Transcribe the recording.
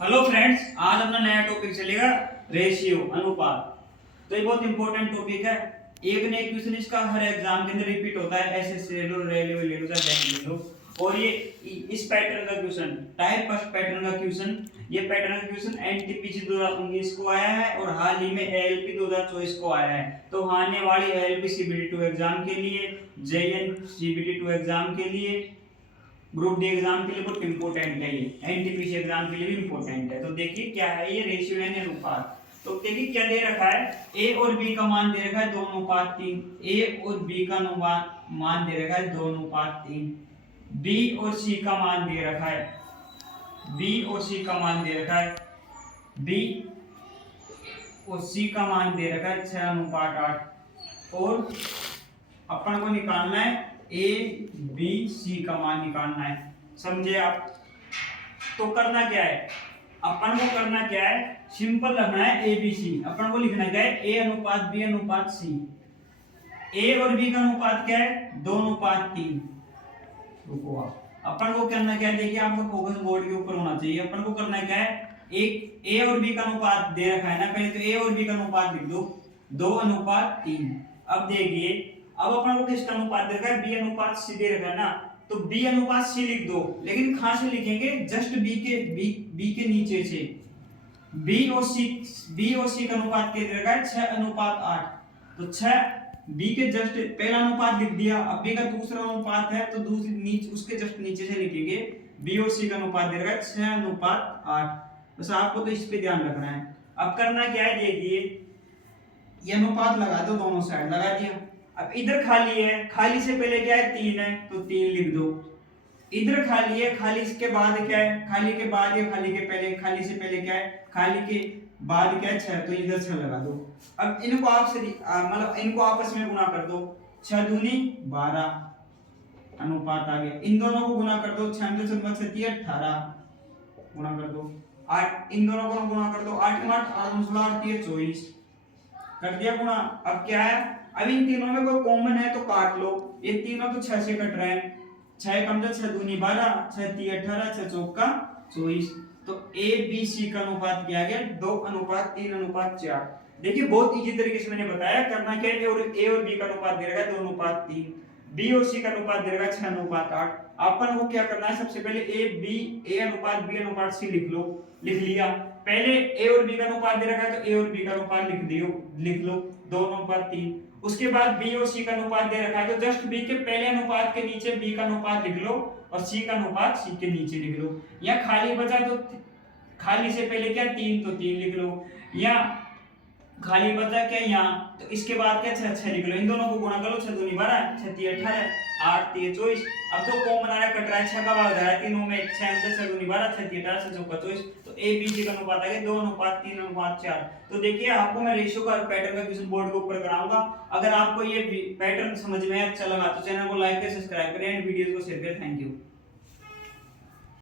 Hello friends, आज अपना नया टॉपिक चलेगा रेशियो अनुपात। तो ये बहुत इंपॉर्टेंट टॉपिक है। एक ना एक क्वेश्चन इसका हर एग्जाम के अंदर रिपीट होता है। एसएससी ले लो, रेलवे ले लो, चाहे बैंक ले लो। और ये इस पैटर्न का क्वेश्चन, टाइप फर्स्ट पैटर्न का क्वेश्चन, ये पैटर्न का क्वेश्चन एनटीपीसी 2019 को आया है और हाल ही में एएलपी 2024 को आया है। तो आने वाली एएलपी सीबीटी 2 एग्जाम के लिए, जेएन सीबीटी 2 एग्जाम के लिए, ग्रुप डी एग्जाम के लिए बहुत इंपॉर्टेंट है। ये एनटीपीसी एग्जाम के लिए भी इंपॉर्टेंट है। तो देखिए क्या है ये रेशियो यानी अनुपात। तो देखिए क्या दे रखा है, ए और बी का मान दे रखा है 2:3। ए और बी का मान दे रखा है 2:3। बी और सी का मान दे रखा है, बी और सी का मान दे रखा है, बी और सी का मान दे रखा है 6:8। और अपन को निकालना है ए बी सी का मान निकालना है। समझे आप? तो करना क्या है, अपन को करना क्या है, सिंपल रखना है ए बी सी। अपन को लिखना क्या है, ए अनुपात बी अनुपात सी। ए और बी का अनुपात क्या है, 2:3। रुको आप, अपन को करना क्या है, देखिए आपका फोकस बोर्ड के ऊपर होना चाहिए। अपन को करना क्या है, एक ए और बी का अनुपात दे रखा है ना, पहले तो ए और बी का अनुपात लिख दो, 2:3। अब देखिए, अब अपन को किसका अनुपात दे रखा है, बी अनुपात सी दे रखा है ना, तो बी अनुपात सी लिख दो। लेकिन कहां से लिखेंगे, जस्ट बी के नीचे से। बी और सी का अनुपात क्या दे रखा है, 6:8। तो 6 बी के जस्ट पहला अनुपात लिख दिया। अब बी का दूसरा अनुपात है तो दूसरी नीचे उसके जस्ट नीचे से लिखेंगे बी और सी का अनुपात दे रखा है 6:8। बस आपको तो इस पे ध्यान रखना है। अब करना क्या है, देखिए ये अनुपात लगा दो, दोनों साइड लगा दिया। अब इधर खाली है, खाली से पहले क्या है, 3 है तो 3 लिख दो। इधर खाली है, खाली के बाद क्या है, खाली के बाद या खाली के पहले, खाली से पहले क्या है, खाली के बाद क्या है 6, तो इधर 6 लगा दो। अब इनको आपसे मतलब इनको आपस में गुना कर दो, 6 दूनी 12 अनुपात आ गया। इन दोनों को गुना कर दो, 6 में 18 गुना कर दो। 8 इन दोनों को गुना कर दो, 8 में 8 8 24 कर दिया गुना। अब क्या है, अब इन तीनों में कोई कॉमन है तो काट लो। ये तीनों तो 6 से कट रहे हैं, 6 कम जा 6 दूनी 12, 6 तीन 18, 6 चौका 24। तो ए बी सी का अनुपात क्या आ गया, 2:3:4। देखिए बहुत इजी तरीके से मैंने बताया। करना क्या है, ए और बी का अनुपात दे रखा है 2:3, बी और सी का अनुपात दे रखा है 6:8। अपन को क्या करना है, सबसे पहले ए अनुपात बी अनुपात सी लिख लो। लिख लिया, पहले ए और बी का अनुपात दे रखा है तो ए और बी का अनुपात लिख लो 2:3। उसके बाद बी और सी का अनुपात दे रखा है तो जस्ट बी के पहले अनुपात के नीचे बी का अनुपात लिख लो और सी का अनुपात सी के नीचे लिख लो। या खाली बचा तो खाली से पहले क्या 3 तो 3 लिख लो, या खाली बचा क्या यहाँ, तो इसके बाद क्या 6 लिख लो। इन दोनों को गुणा कर लो, 6 दूनी 12, 6 तीन 18, 8 तीन 24। अब तो कॉमन आ रहा है, कट रहा है, 6 का भाग जा रहा है तीनों में, 6 में 6 दूनी 12, 6 तीन 18, 6 चौका 24। तो ए बी सी का अनुपात आ गया 2:3:4। तो देखिए आपको मैं रेशियो का पैटर्न का क्वेश्चन बोर्ड के ऊपर कराऊंगा। अगर आपको ये पैटर्न समझ में अच्छा लगा तो चैनल को लाइक करें, सब्सक्राइब करें एंड वीडियोस को शेयर करें। Thank you.